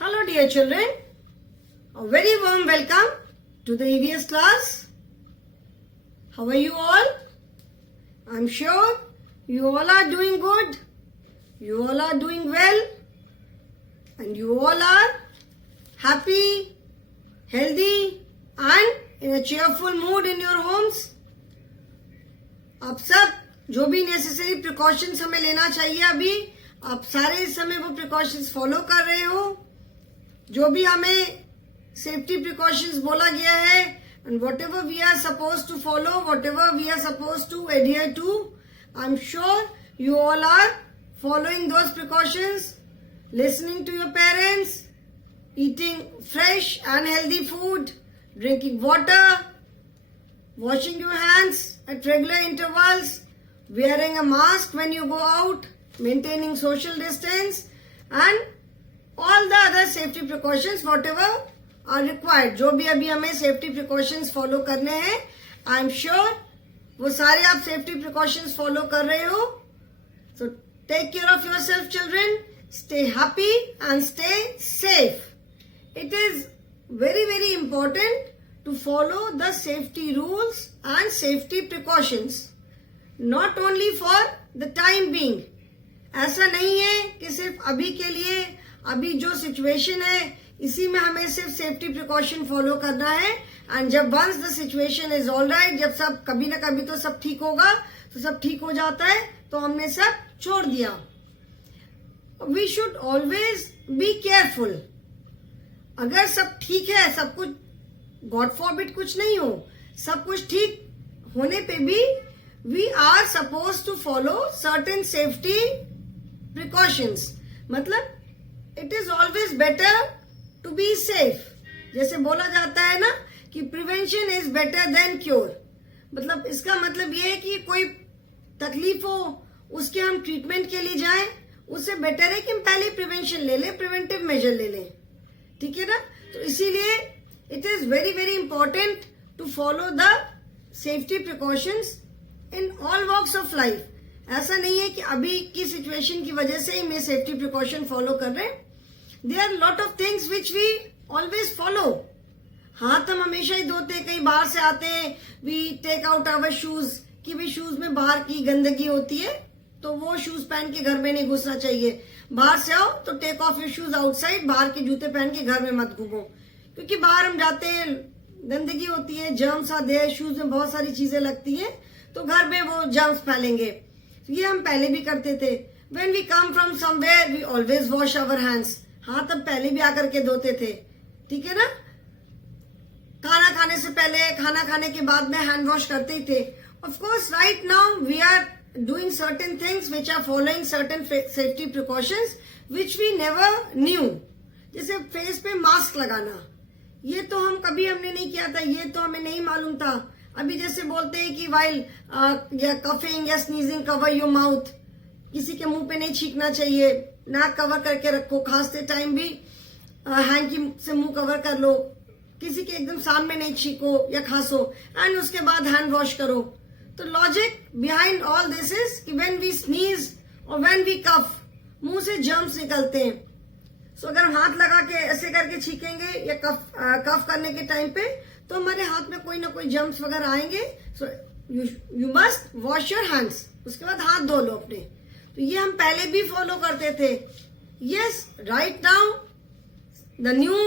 Hello dear children, a very warm welcome to the EVS class. How are you all? I'm sure you all are doing good, you all are doing well and you all are happy, healthy and in a cheerful mood in your homes. आप सब जो भी necessary precautions हमें लेना चाहिए अभी आप सारे इस समय वो प्रिकॉशंस फॉलो कर रहे हो जो भी हमें सेफ्टी प्रिकॉशंस बोला गया है and whatever we are suppose to follow whatever we are suppose to adhere to I am sure you all are following those precautions listening to your parents eating fresh and healthy food drinking water washing your hands at regular intervals wearing a mask when you go out maintaining social distance and all the other safety precautions whatever are required जो भी अभी हमें safety precautions follow करने हैं I am sure वो सारे आप safety precautions follow कर रहे हो so take care of yourself children stay happy and stay safe it is very important to follow the safety rules and safety precautions not only for the time being ऐसा नहीं है कि सिर्फ अभी के लिए अभी जो सिचुएशन है इसी में हमें सिर्फ सेफ्टी प्रिकॉशन फॉलो करना है एंड जब once the situation is all right जब सब कभी ना कभी तो सब ठीक होगा तो सब ठीक हो जाता है तो हमने सब छोड़ दिया we should always be careful अगर सब ठीक है सब कुछ गॉड फॉरबिड कुछ नहीं हो सब कुछ ठीक होने पे भी we are suppose to follow certain safety precautions मतलब it is always better to be safe जैसे बोला जाता है ना कि prevention is better than cure मतलब इसका मतलब ये है कि कोई तकलीफ हो उसके हम ट्रीटमेंट के लिए जाएं उससे बेटर है कि हम पहले प्रिवेंशन ले लें प्रिवेंटिव मेजर ले लें ठीक है ना तो इसीलिए it is very important to follow the safety precautions in all walks of life ऐसा नहीं है कि अभी की सिचुएशन की वजह से ही मैं सेफ्टी प्रिकॉशन फॉलो कर रहे हैं there are lot of things which we always follow हाथ हम हमेशा ही धोते कहीं बाहर से आते हैं we take out our shoes कि भी शूज में बाहर की गंदगी होती है तो वो शूज पहन के घर में नहीं घुसना चाहिए बाहर से आओ तो take off your shoes outside बाहर के जूते पहन के घर में मत घूमो क्योंकि बाहर हम जाते हैं गंदगी होती है जर्म्स आते हैं शूज में बहुत सारी चीजें लगती हैं तो घर में वो जर्म्स फैलेंगे ये हम पहले भी करते थे when we come from somewhere we always wash our hands हाथ हम पहले भी आकर के धोते थे ठीक है ना खाना खाने से पहले खाना खाने के बाद में हैंड वॉश करते ही थे of course right now we are doing certain things which are following certain safety precautions which we never knew जैसे फेस पे मास्क लगाना ये तो हम कभी हमने नहीं किया था ये तो हमें नहीं मालूम था अभी जैसे बोलते हैं कि वाइल या कफिंग या स्नीजिंग कवर योर माउथ किसी के मुंह पे नहीं छींकना चाहिए नाक कवर करके रखो खांसते टाइम भी हैंकी से मुंह कवर कर लो किसी के एकदम सामने नहीं छींको या खांसो एंड उसके बाद हैंड वॉश करो तो logic behind all this is कि व्हेन वी स्नीज और व्हेन वी कफ मुंह से जर्म्स निकलते हैं सो अगर हम हाथ लगा के ऐसे करके छींकेंगे या कफ करने के टाइम पे तो हमारे हाथ में कोई ना कोई जर्म्स वगैरह आएंगे so you must wash your hands उसके बाद हाथ धो लो अपने तो ये हम पहले भी फॉलो करते थे yes right now the new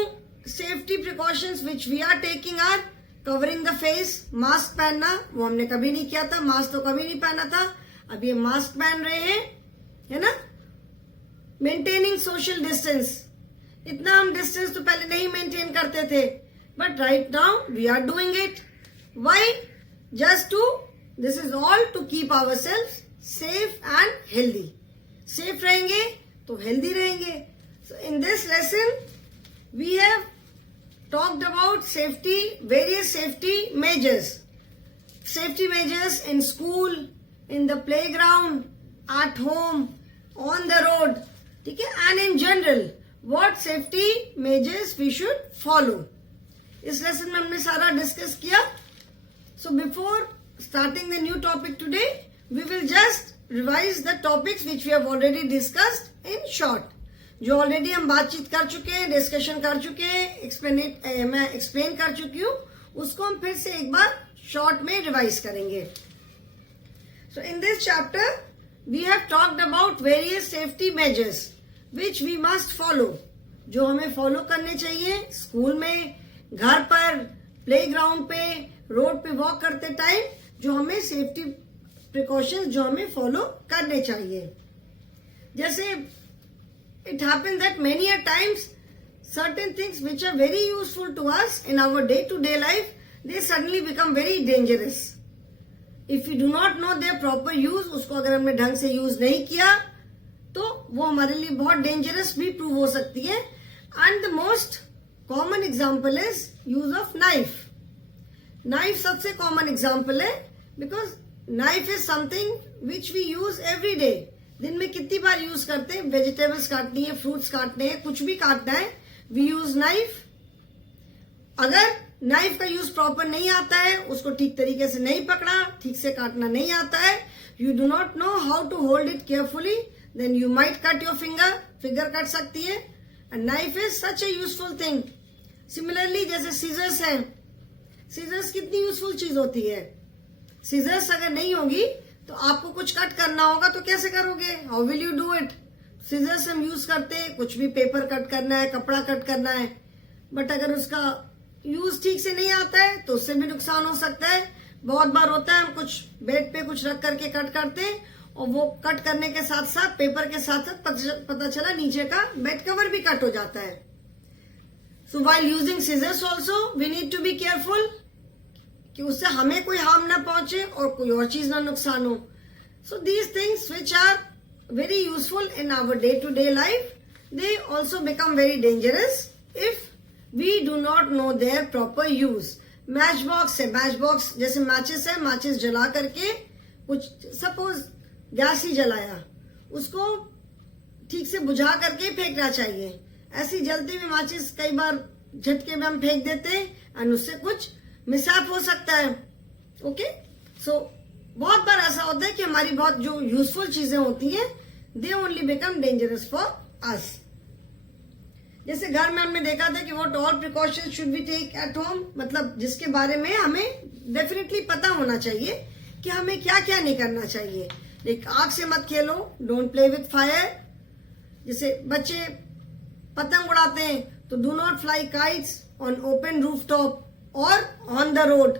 safety precautions which we are taking are covering the face mask पहनना वो हमने कभी नहीं किया था मास्क तो कभी नहीं पहना था अब ये मास्क पहन रहे हैं है ना मेंटेनिंग सोशल डिस्टेंस इतना हम डिस्टेंस तो पहले नहीं मेंटेन करते थे but right now we are doing it why just to this is all to keep our self safe and healthy safe रहेंगे तो हेल्दी रहेंगे so in this lesson we have talked about safety, various safety measures in school, in the playground, at home, on the road, ठीक है and in general, what safety measures we should follow. इस lesson में हमने सारा discuss किया. So before starting the new topic today, we will just revise the topics which we have already discussed in short. जो already हम बातचीत कर चुके हैं, डिस्कशन कर चुके हैं, मैं एक्सप्लेन कर चुकी हूँ, उसको हम फिर से एक बार शॉर्ट में रिवाइज करेंगे. So in this chapter we have talked about various safety measures which we must follow, जो हमें फॉलो करने चाहिए स्कूल में, घर पर, प्लेग्राउंड पे, रोड पे वॉक करते टाइम, जो हमें सेफ्टी प्रिकॉशंस जो हमें फॉलो करने चाहिए. जैसे it happens that many a times certain things which are very useful to us in our day to day life, they suddenly become very dangerous if we do not know their proper use. उसको अगर हमने ढंग से use नहीं किया तो वो हमारे लिए बहुत डेंजरस भी प्रूव हो सकती है. And the most common example is use of knife. Knife सबसे कॉमन एग्जाम्पल है, because knife is something which we use every day. दिन में कितनी बार यूज करते हैं? वेजिटेबल्स काटनी है, फ्रूट्स काटने हैं, कुछ भी काटना है, वी यूज नाइफ. अगर नाइफ का यूज प्रॉपर नहीं आता है, उसको ठीक तरीके से नहीं पकड़ा, ठीक से काटना नहीं आता है, you do not know how to hold it carefully, then you might cut your finger cut सकती है. And knife is such a useful thing. Similarly जैसे सीजर्स है, सीजर्स कितनी यूजफुल चीज होती है. सीजर्स अगर नहीं होगी तो आपको कुछ कट करना होगा तो कैसे करोगे? How will you do it? Scissors हम यूज करते हैं, कुछ भी पेपर कट करना है, कपड़ा कट करना है, बट अगर उसका यूज ठीक से नहीं आता है तो उससे भी नुकसान हो सकता है. बहुत बार होता है हम कुछ बेड पे कुछ रख करके कट करते हैं और वो कट करने के साथ साथ पेपर के साथ साथ पता चला नीचे का बेड कवर भी कट हो जाता है. So while using scissors also we need to be careful कि उससे हमें कोई हार्म ना पहुंचे और कोई और चीज ना नुकसान हो. So these things which are very useful in our day to day life, they also become very dangerous if we do not know their proper use. Match box है, मैच बॉक्स जैसे मैचेस है, matches जला करके कुछ suppose gas ही जलाया, उसको ठीक से बुझा करके फेंकना चाहिए. ऐसी जलती हुई मैचेस कई बार झटके में हम फेंक देते हैं और उससे कुछ मिसहैप हो सकता है. ओके, सो बहुत बार ऐसा होता है कि हमारी बहुत जो यूजफुल चीजें होती हैं, they only become dangerous for us. जैसे घर में हमने देखा था कि what all precautions should be take at home, मतलब जिसके बारे में हमें डेफिनेटली पता होना चाहिए कि हमें क्या क्या नहीं करना चाहिए. लाइक आग से मत खेलो, डोंट प्ले विथ फायर. जैसे बच्चे पतंग उड़ाते हैं तो do not fly kites on open roof top और ऑन द रोड.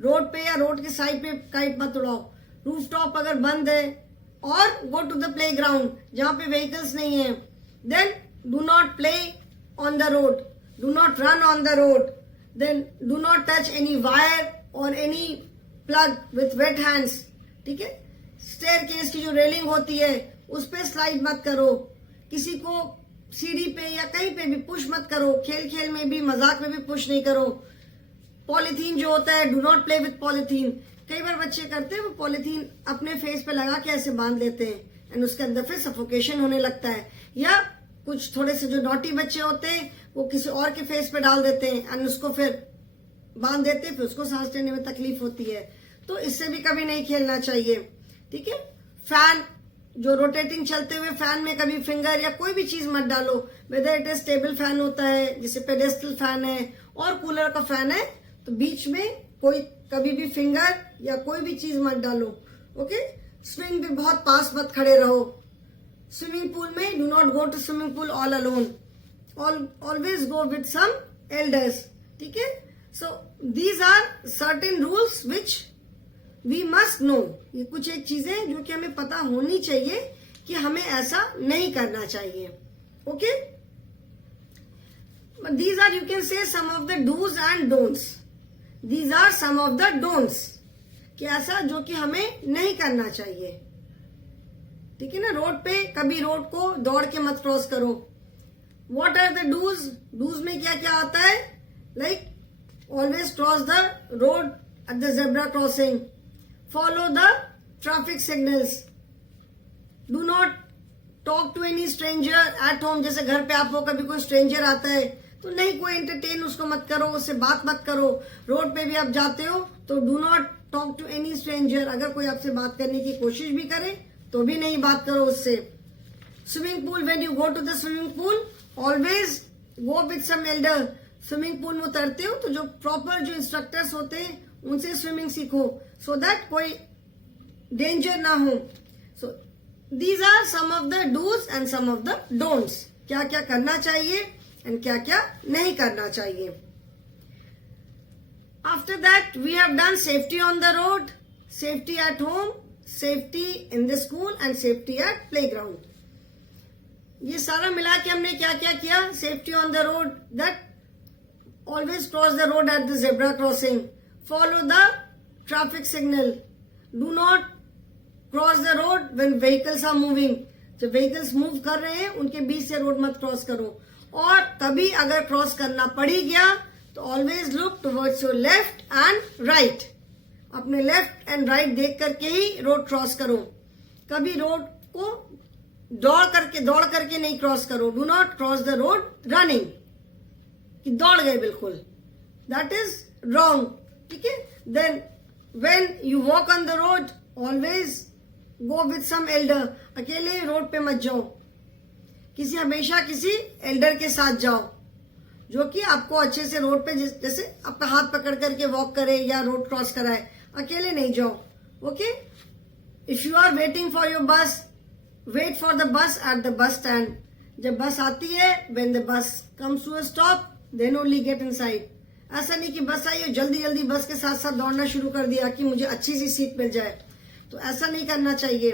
रोड पे या रोड के साइड पे काइट मत उड़ाओ. रूफ टॉप अगर बंद है, और go to the playground जहां पे व्हीकल्स नहीं है. Then do not play on the road, do not run on the road. Then do not touch any wire और any plug with wet hands. ठीक है, स्टेयरकेस की जो railing होती है उस पे स्लाइड मत करो. किसी को सीढ़ी पे या कहीं पे भी पुश मत करो. खेल खेल में भी, मजाक में भी पुश नहीं करो. पॉलीथीन जो होता है, do not play with polythene. कई बार बच्चे करते हैं, वो पॉलीथीन अपने फेस पे लगा के ऐसे बांध लेते हैं एंड उसके अंदर फिर सफोकेशन होने लगता है. या कुछ थोड़े से जो नॉटी बच्चे होते हैं वो किसी और के फेस पे डाल देते हैं एंड उसको फिर बांध देते हैं, फिर उसको सांस लेने में तकलीफ होती है. तो इससे भी कभी नहीं खेलना चाहिए. ठीक है, फैन जो रोटेटिंग चलते हुए फैन में कभी फिंगर या कोई भी चीज मत डालो. Whether it is table fan होता है, जैसे पेडेस्टल फैन है और कूलर का फैन है, तो बीच में कोई कभी भी फिंगर या कोई भी चीज मत डालो. ओके, स्विमिंग भी बहुत पास मत खड़े रहो. स्विमिंग पूल में do not go to swimming pool all alone, always go with some elders. ठीक है, so these are certain rules which we must know. ये कुछ एक चीजें जो कि हमें पता होनी चाहिए कि हमें ऐसा नहीं करना चाहिए. Okay, these are you can say some of the dos and don'ts. These are some of the don'ts, कि ऐसा जो कि हमें नहीं करना चाहिए. ठीक है ना, रोड पे कभी रोड को दौड़ के मत क्रॉस करो. What are the dos? Dos में क्या क्या आता है? Like always cross the road at the zebra crossing, follow the traffic signals, do not talk to any stranger at home. जैसे घर पे आप हो, कभी कोई स्ट्रेंजर आता है तो नहीं कोई एंटरटेन उसको मत करो, उससे बात मत करो. रोड पे भी आप जाते हो तो do not talk to any stranger. अगर कोई आपसे बात करने की कोशिश भी करे तो भी नहीं बात करो उससे. Swimming pool, when you go to the swimming pool, always go with some elder. Swimming pool में उतरते हो तो जो प्रॉपर जो इंस्ट्रक्टर्स होते हैं उनसे स्विमिंग सीखो, सो दैट कोई डेंजर ना हो. So these are some of the dos and some of the don'ts. क्या क्या करना चाहिए एंड क्या क्या नहीं करना चाहिए. After that we have done safety on the road, safety at home, safety in the school and safety at playground. ये सारा मिला के हमने क्या क्या किया. Safety on the road, that always cross the road at the zebra crossing, follow the traffic signal, do not cross the road when vehicles are moving. जब vehicles move कर रहे हैं उनके बीच से रोड मत क्रॉस करो. और कभी अगर क्रॉस करना पड़ ही गया तो always look towards your left and right. अपने लेफ्ट एंड राइट देख करके ही रोड क्रॉस करो. कभी रोड को दौड़ करके नहीं क्रॉस करो. Do not cross the road running, कि दौड़ गए बिल्कुल, दैट इज रॉन्ग. ठीक है. Then when you walk on the road always go with some elder. अकेले रोड पे मत जाओ, हमेशा किसी एल्डर के साथ जाओ जो कि आपको अच्छे से रोड पे जैसे आपका हाथ पकड़ करके वॉक करे या रोड क्रॉस कराए. अकेले नहीं जाओ. Okay. If you are waiting for your bus, wait for the bus at the bus stand. जब बस आती है, when the bus comes to a stop, then only get inside. ऐसा नहीं कि बस आई और जल्दी जल्दी बस के साथ साथ दौड़ना शुरू कर दिया कि मुझे अच्छी सी सीट मिल जाए. तो ऐसा नहीं करना चाहिए.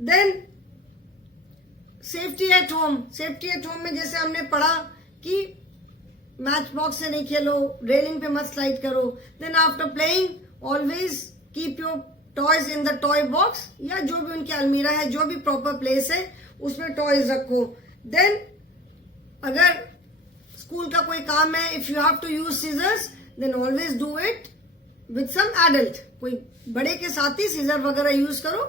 Then safety at home. Safety at home में जैसे हमने पढ़ा कि मैच बॉक्स से नहीं खेलो, रेलिंग पे मत स्लाइड करो. Then after playing always keep your toys in the toy box, या जो भी उनकी अलमीरा है, जो भी प्रॉपर प्लेस है उसमें टॉयज रखो. देन अगर स्कूल का कोई काम है, if you have to use scissors, then always do it with some adult. कोई बड़े के साथ ही सीजर वगैरह यूज करो,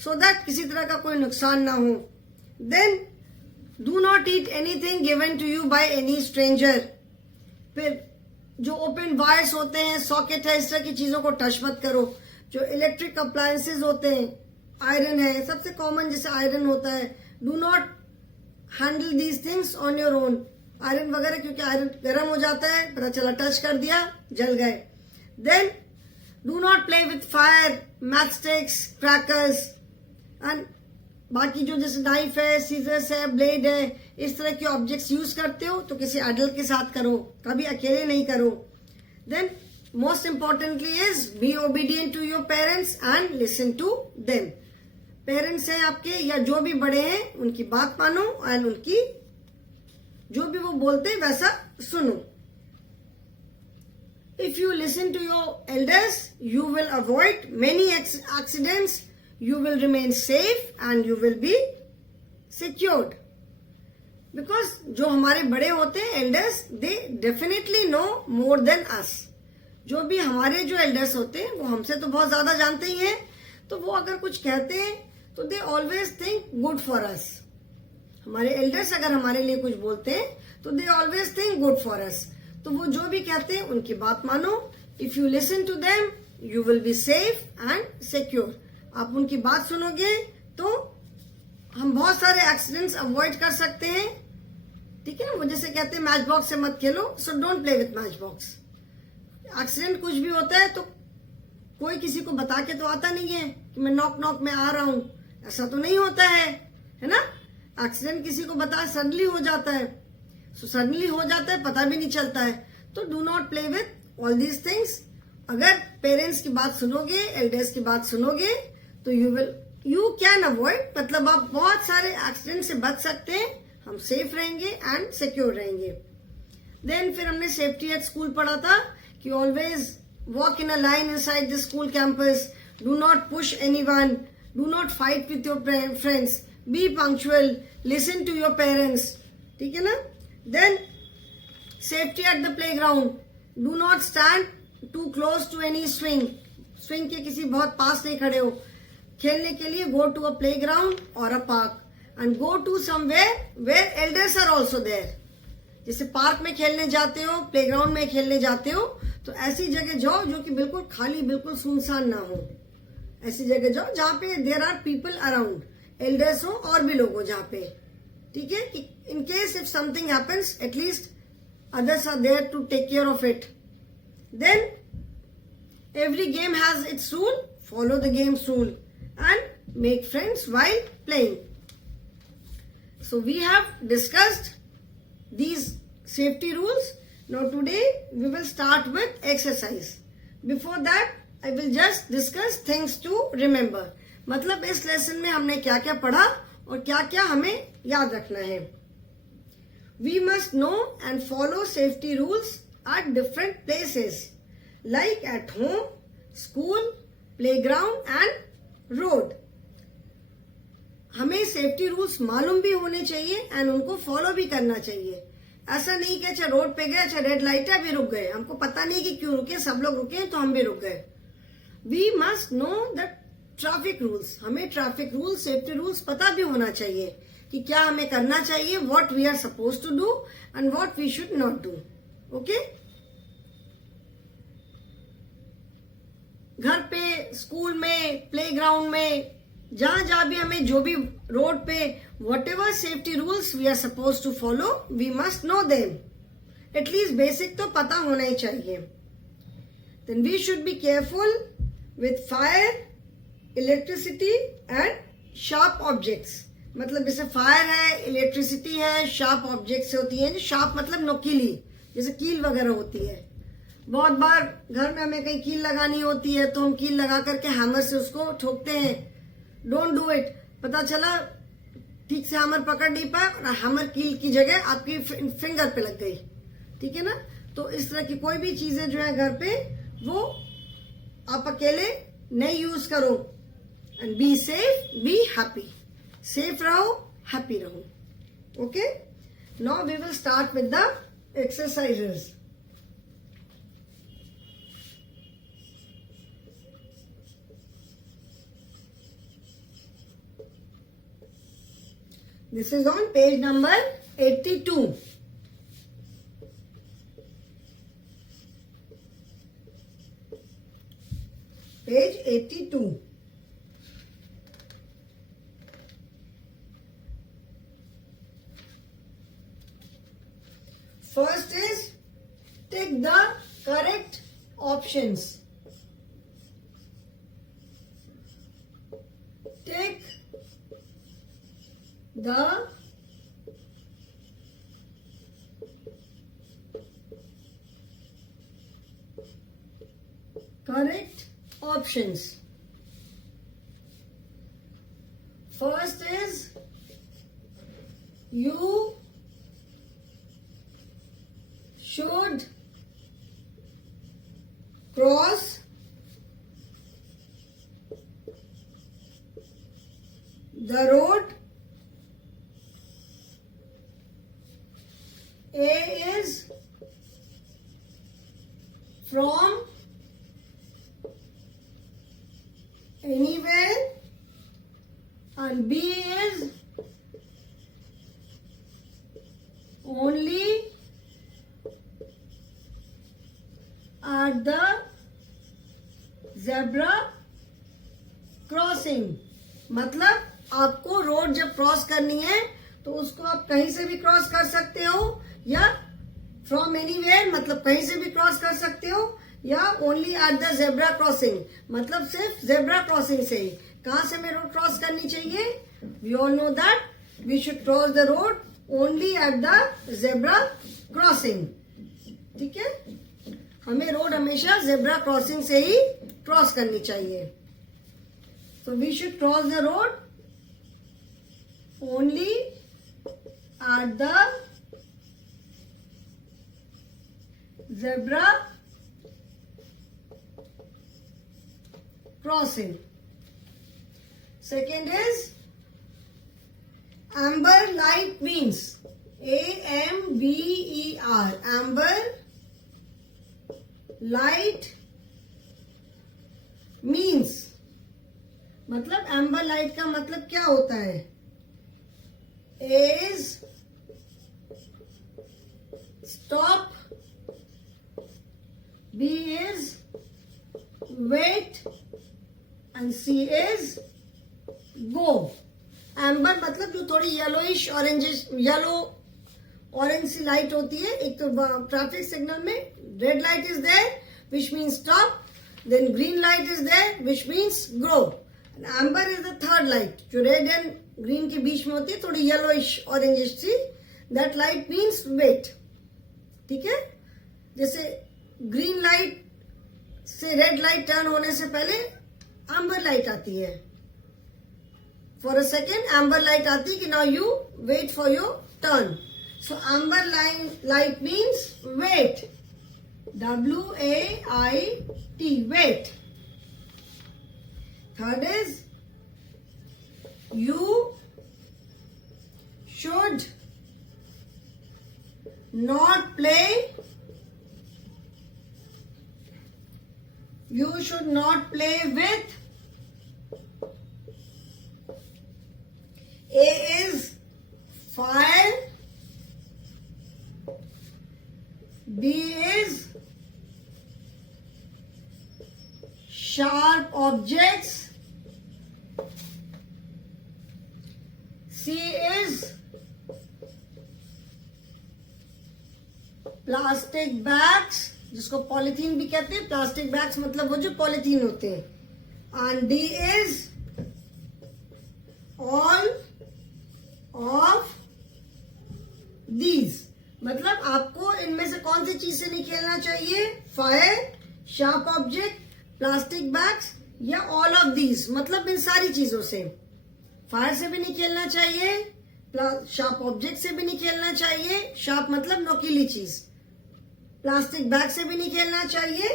सो दैट किसी तरह का कोई नुकसान ना हो. Then do not eat anything given to you by any stranger. फिर जो ओपन वायर्स होते हैं, सॉकेट है, इस तरह की चीजों को टच मत करो. जो इलेक्ट्रिक अप्लायंसेज होते हैं, आयरन है, सबसे कॉमन जैसे आयरन होता है, do not handle these things on your own. Iron वगैरह, क्योंकि आयरन गर्म हो जाता है, पता चला टच कर दिया, जल गए. Then do not play with fire, match sticks, crackers and बाकी जो जैसे नाइफ है, सीजर्स है, ब्लेड है, इस तरह के ऑब्जेक्ट्स यूज करते हो तो किसी एडल्ट के साथ करो, कभी अकेले नहीं करो. Then most importantly is be obedient to your parents and listen to them. Parents हैं आपके या जो भी बड़े हैं, उनकी बात मानो एंड उनकी जो भी वो बोलते हैं वैसा सुनो. If you listen to your elders, you will avoid many accidents, you will remain safe and you will be secured. Because जो हमारे बड़े होते हैं, elders, they definitely know more than us. जो भी हमारे जो एल्डर्स होते हैं वो हमसे तो बहुत ज्यादा जानते ही हैं. तो वो अगर कुछ कहते हैं तो they always think good for us. हमारे एल्डर्स अगर हमारे लिए कुछ बोलते हैं तो they always think good for us. तो वो जो भी कहते हैं उनकी बात मानो. If you listen to them, you will be safe and secure. आप उनकी बात सुनोगे तो हम बहुत सारे एक्सीडेंट्स अवॉइड कर सकते हैं. ठीक है ना. वो जैसे कहते हैं मैच बॉक्स से मत खेलो, so don't play with match box. Accident कुछ भी होता है तो कोई किसी को बता के तो आता नहीं है कि मैं नॉक नॉक में आ रहा हूं. ऐसा तो नहीं होता है ना. एक्सीडेंट किसी को बता सडनली हो जाता है. सो सडनली हो जाता है, पता भी नहीं चलता है. तो do not play with all these things. अगर पेरेंट्स की बात सुनोगे, एल्डर्स की बात सुनोगे तो यू कैन अवॉइड, मतलब आप बहुत सारे एक्सीडेंट से बच सकते हैं. हम सेफ रहेंगे एंड सिक्योर रहेंगे. देन फिर हमने सेफ्टी एट स्कूल पढ़ा था कि always walk in a line inside the school campus, do not push anyone, do not fight with your friends, be punctual, listen to your parents. ठीक है ना. Then safety at the playground, do not stand too close to any swing. Swing के किसी बहुत पास नहीं खड़े हो. खेलने के लिए go to a playground और a park and go to somewhere where elders are also there. जैसे पार्क में खेलने जाते हो, प्लेग्राउंड में खेलने जाते हो, तो ऐसी जगह जाओ जो कि बिल्कुल खाली, बिल्कुल सुनसान ना हो. ऐसी जगह जाओ जहां पे there are people around. Elders हो और भी लोग हो जहाँ पे, ठीक है, in case if something happens at least others are there to take care of it. Then every game has its rule. Follow the game's rule and make friends while playing. So we have discussed these safety rules. Now today we will start with exercise. Before that I will just discuss things to remember. मतलब इस lesson में हमने क्या क्या पढ़ा और क्या क्या हमें याद रखना है. We must know and follow safety rules at different places like at home, school, playground and road. हमें सेफ्टी रूल्स मालूम भी होने चाहिए एंड उनको फॉलो भी करना चाहिए. ऐसा नहीं कि अच्छा रोड पे गए, अच्छा रेड लाइट है, अभी रुक गए, हमको पता नहीं कि क्यों रुके, सब लोग रुके तो हम भी रुक गए. We must know the traffic rules. हमें ट्रैफिक रूल्स, सेफ्टी रूल्स पता भी होना चाहिए कि क्या हमें करना चाहिए, what we are suppose to do and what we should not do. Okay, घर पे, स्कूल में, प्लेग्राउंड में, जहां जहां भी हमें जो भी रोड पे whatever safety rules we are suppose to follow, we must know them. At least basic तो पता होना ही चाहिए. Then we should be careful with fire, electricity and sharp objects. मतलब जैसे फायर है, इलेक्ट्रिसिटी है, शार्प ऑब्जेक्ट से होती है. शार्प मतलब नोकीली, जैसे कील वगैरह होती है. बहुत बार घर में हमें कहीं कील लगानी होती है तो हम कील लगा करके हैमर से उसको ठोकते हैं. Don't do it. पता चला ठीक से हैमर पकड़ नहीं पाया और हैमर कील की जगह आपकी फिंगर पे लग गई. ठीक है ना. तो इस तरह की कोई भी चीजें जो है घर पे, वो आप अकेले नहीं यूज करो. And be safe, be happy. Safe रहो, हैप्पी रहो. Okay, now we will start with the exercises. This is on page number 82. Page 82. First is take the correct options. Take the correct options. First is you should cross the road. A is from anywhere and B is only at the zebra crossing. मतलब आपको road जब cross करनी है तो उसको आप कहीं से भी क्रॉस कर सकते हो, या फ्रॉम एनीवेयर मतलब कहीं से भी क्रॉस कर सकते हो, या only at the zebra crossing मतलब सिर्फ जेब्रा क्रॉसिंग से ही. कहां से हमें रोड क्रॉस करनी चाहिए? We all know that we should cross the road only at the zebra crossing. ठीक है, हमें रोड हमेशा जेब्रा क्रॉसिंग से ही क्रॉस करनी चाहिए. So we should cross the road only at the zebra crossing. Second is amber light means AMBER. Amber light means मतलब amber light का मतलब क्या होता है? A is stop, B is wait and C is go. Amber मतलब जो थोड़ी yellowish orangish, yellow orange सी लाइट होती है. एक तो ट्रैफिक सिग्नल में red light is there which means stop, then green light is there which means grow. Amber is the third light जो रेड एंड ग्रीन के बीच में होती है, थोड़ी येलोइश ऑरेंजिश सी. That light means wait. ठीक है, जैसे ग्रीन लाइट से रेड लाइट टर्न होने से पहले एम्बर लाइट आती है. For a second amber light आती है कि now you wait for your turn. So amber light means wait. WAIT, wait. Third is you should not play. You should not play with. A is fire. B is sharp objects. C is plastic bags, जिसको polythene भी कहते हैं. Plastic bags मतलब वो जो polythene होते हैं. And D is all of these. मतलब आपको इनमें से कौन सी चीज से नहीं खेलना चाहिए? Fire, sharp object, plastic bags या ऑल ऑफ दीज. मतलब इन सारी चीजों से. फायर से भी नहीं खेलना चाहिए, शार्प ऑब्जेक्ट से भी नहीं खेलना चाहिए. शार्प मतलब नोकीली चीज. प्लास्टिक बैग से भी नहीं खेलना चाहिए.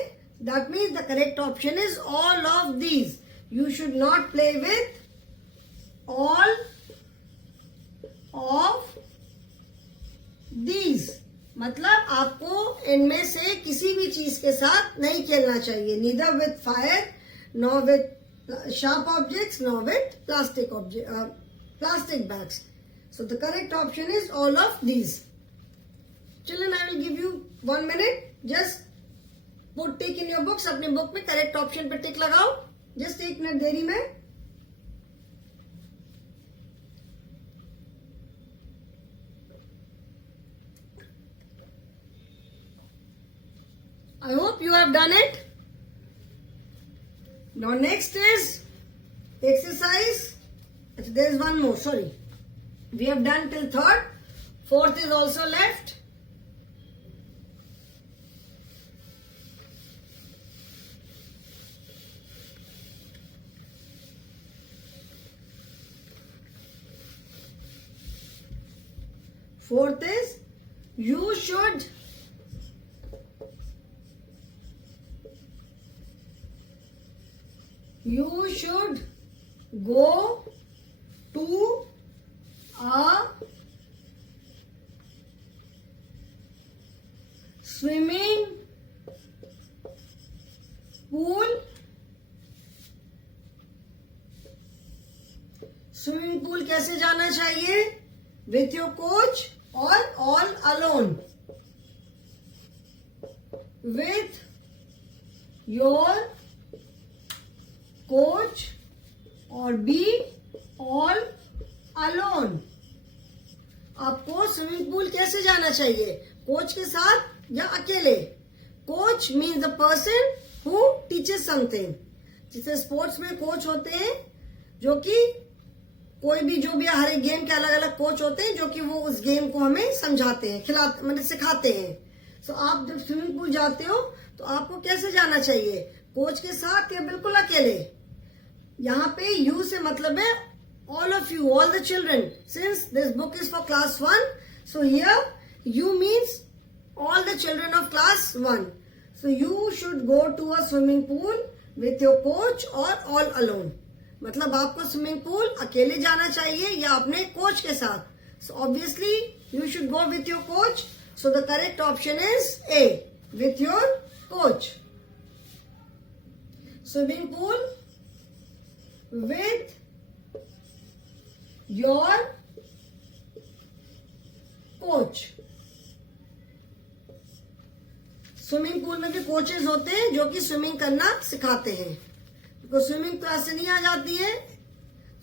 That means the correct option is all of these. You should not play with all of these. मतलब आपको इनमें से किसी भी चीज के साथ नहीं खेलना चाहिए. Neither with fire, nor with sharp objects, nor with plastic bags. So the correct option is all of these. Children, I will give you 1 minute. Just put tick in your books. अपने book में correct option पे टिक लगाओ. Just 1 minute देरी में. I hope you have done it. Now next is exercise. There is one more. Sorry. We have done till third. Fourth is also left. Fourth is you should go to a swimming pool. Swimming pool कैसे जाना चाहिए? With your coach और all alone? With your coach और be all alone. आपको swimming pool कैसे जाना चाहिए? Coach के साथ या अकेले? Coach means the person who teaches something. जैसे स्पोर्ट्स में कोच होते हैं जो कि कोई भी जो भी हर एक गेम के अलग अलग कोच होते हैं जो कि वो उस गेम को हमें समझाते हैं, खिलाते मतलब सिखाते हैं. सो आप जब स्विमिंग पूल जाते हो तो आपको कैसे जाना चाहिए? कोच के साथ या बिल्कुल अकेले? यहाँ पे यू से मतलब है all of you, all the children. Since this book is for class 1, so here you means all the children of class 1. So you should go to a swimming pool with your coach or all alone. मतलब आपको swimming pool अकेले जाना चाहिए या अपने coach के साथ. So obviously you should go with your coach. So the correct option is A, with your coach. Swimming pool with your coach. Swimming pool में भी कोचेस होते हैं जो कि स्विमिंग करना सिखाते हैं. तो स्विमिंग तो ऐसे नहीं आ जाती है.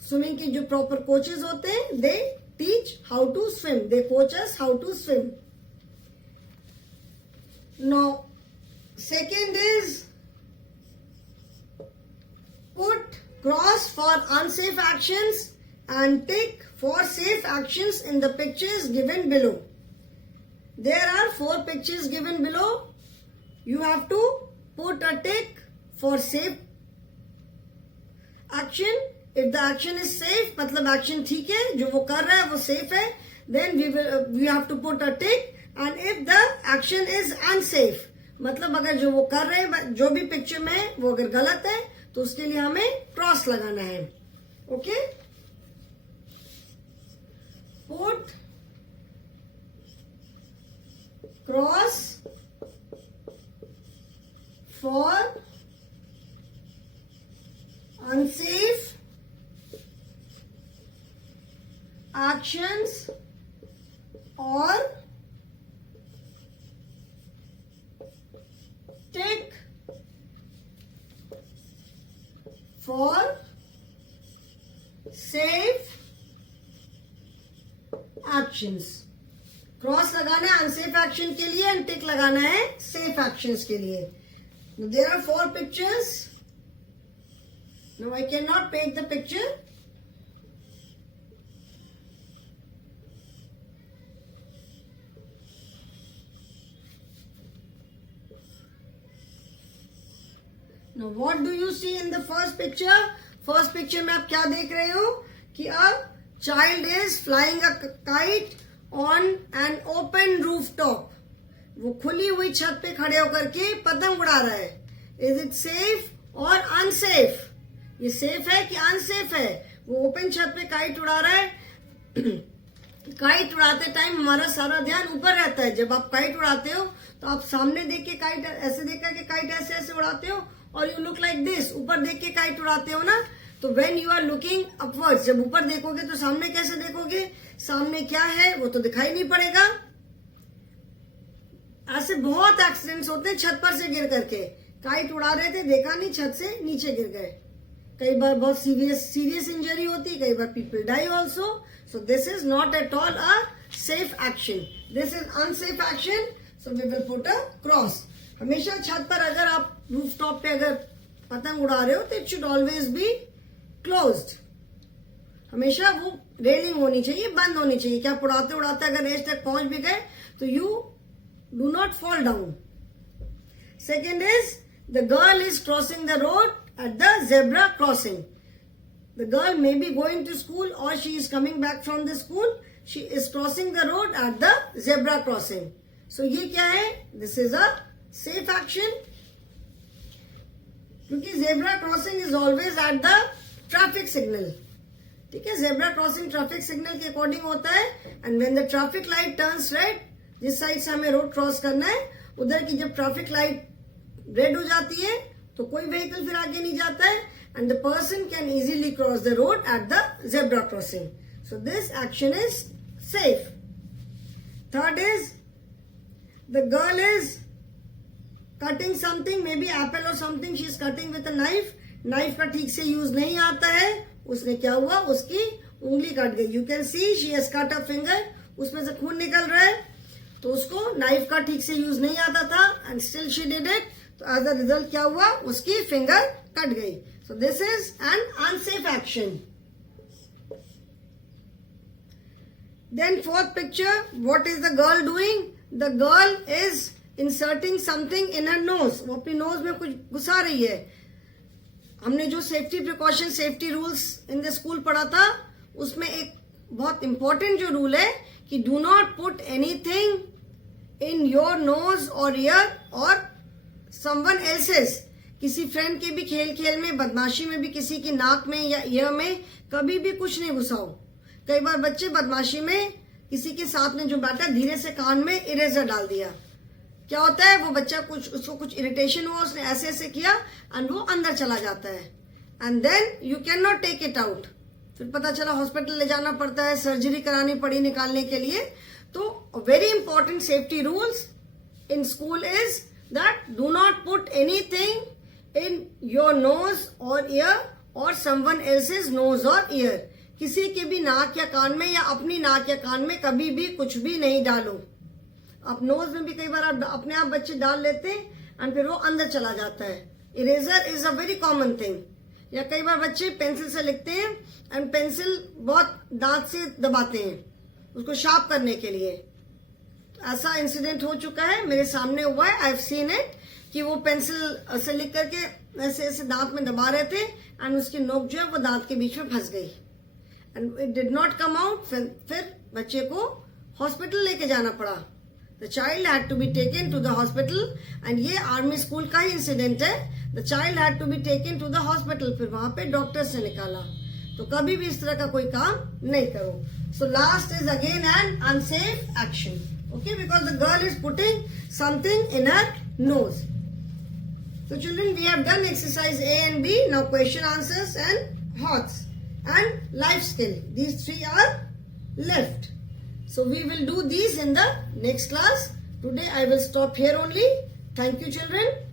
स्विमिंग के जो प्रॉपर कोचेस होते हैं, they teach how to swim, they coach us how to swim. Now, second is put cross for unsafe actions and tick for safe actions in the pictures given below. There are 4 pictures given below. You have to put a tick for safe action. If the action is safe, मतलब action ठीक है, जो वो कर रहा है वो safe है, then we have to put a tick. And if the action is unsafe, मतलब अगर जो वो कर रहे हैं, जो भी पिक्चर में है वो अगर गलत है तो उसके लिए हमें क्रॉस लगाना है. Okay, put cross for unsafe actions or tick for safe actions. Cross लगाना है अनसेफ एक्शन के लिए एंड टिक लगाना है सेफ एक्शंस के लिए. There are 4 pictures. Now I can not paint the picture. Now what do you see in the first picture? First picture में आप क्या देख रहे हो कि a child is flying a kite on an open rooftop. वो खुली हुई छत पे खड़े होकर के पतंग उड़ा रहा है. Is it safe or unsafe? ये सेफ है कि अनसेफ है? वो ओपन छत पे काइट उड़ा रहा है. काइट उड़ाते टाइम हमारा सारा ध्यान ऊपर रहता है. जब आप काइट उड़ाते हो तो आप सामने देख के काइट ऐसे देख करके काइट ऐसे ऐसे उड़ाते हो और यू लुक लाइक दिस. ऊपर देख के काइट उड़ाते हो ना. तो when you are looking upwards, जब ऊपर देखोगे तो सामने कैसे देखोगे? सामने क्या है वो तो दिखाई नहीं पड़ेगा. ऐसे बहुत एक्सीडेंट्स होते हैं छत पर से गिर करके. काइट उड़ा रहे थे, देखा नहीं, छत से नीचे गिर गए. कई बार बहुत सीरियस इंजरी होती है, कई बार people die also. So this is not at all a safe action. This is unsafe action. So we will put a cross. हमेशा छत पर अगर आप रूफ टॉप पे अगर पतंग उड़ा रहे हो तो it should always be closed. हमेशा वो रेलिंग होनी चाहिए, बंद होनी चाहिए. क्या उड़ाते उड़ाते अगर एज तक पहुंच भी गए तो you do not fall down. Second is the girl is crossing the road at the zebra crossing. The girl may be going to school or she is coming back from the school. She is crossing the road at the zebra crossing. So ये क्या है? This is a safe action. क्योंकि zebra crossing is always at the traffic signal. ठीक है, zebra crossing traffic signal के according होता है. And when the traffic light turns red, जिस साइड से हमें रोड क्रॉस करना है उधर की जब ट्रैफिक लाइट रेड हो जाती है तो कोई व्हीकल फिर आगे नहीं जाता है. And the person can easily cross the road at the zebra crossing. So this action is safe. Third is the girl is cutting something, maybe apple और something. She is cutting with a knife. Knife का ठीक से use नहीं आता है. उसने क्या हुआ, उसकी उंगली कट गई. You can see she has cut a finger. उसमें से खून निकल रहा है. तो उसको नाइफ का ठीक से यूज नहीं आता था and still she did it. तो एज अ रिजल्ट क्या हुआ, उसकी फिंगर कट गई. So this is an unsafe action. Then fourth picture, what is the girl doing? The girl is inserting something in her nose. वो अपनी knows में कुछ घुसा रही है. हमने जो safety precaution, safety rules in the school पढ़ा था, उसमें एक बहुत इंपॉर्टेंट जो रूल है कि do not put anything in your nose और ईयर और समवन एल्सेस. किसी फ्रेंड के भी खेल खेल में, बदमाशी में भी किसी की नाक में या ईयर में कभी भी कुछ नहीं घुसाओ. कई बार बच्चे बदमाशी में किसी के साथ में जो बैठा धीरे से कान में इरेजर डाल दिया. क्या होता है, वो बच्चा उसको कुछ इरिटेशन हुआ, उसने ऐसे ऐसे किया एंड वो अंदर चला जाता है. And then you can not take it out. फिर पता चला हॉस्पिटल ले जाना पड़ता है, सर्जरी करानी पड़ी निकालने के लिए. तो very important safety rules in school is that do not put anything in your nose or ear or someone else's nose or ear. किसी के भी नाक या कान में या अपनी नाक या कान में कभी भी कुछ भी नहीं डालो. आप नोज में भी कई बार आप अपने आप बच्चे डाल लेते हैं एंड फिर वो अंदर चला जाता है. Eraser is a very common thing. या कई बार बच्चे पेंसिल से लिखते हैं एंड पेंसिल बहुत दांत से दबाते हैं उसको शार्प करने के लिए. ऐसा इंसिडेंट हो चुका है, मेरे सामने हुआ है. आई हैव सीन इट कि वो पेंसिल से लिख करके ऐसे ऐसे दांत में दबा रहे थे एंड उसकी नोक जो है वो दांत के बीच में फंस गई and it did not come out. फिर बच्चे को हॉस्पिटल लेके जाना पड़ा. The child had to be taken to the hospital and ये आर्मी स्कूल का ही इंसिडेंट है. The child had to be taken to the hospital. फिर वहां पे डॉक्टर से निकाला. तो कभी भी इस तरह का कोई काम नहीं करो. So last is again an unsafe action. Okay, because the girl is putting something in her nose. So children, we have done exercise A and B. Now question answers and HOTS and life skill. These three are left. So we will do these in the next class. Today I will stop here only. Thank you children.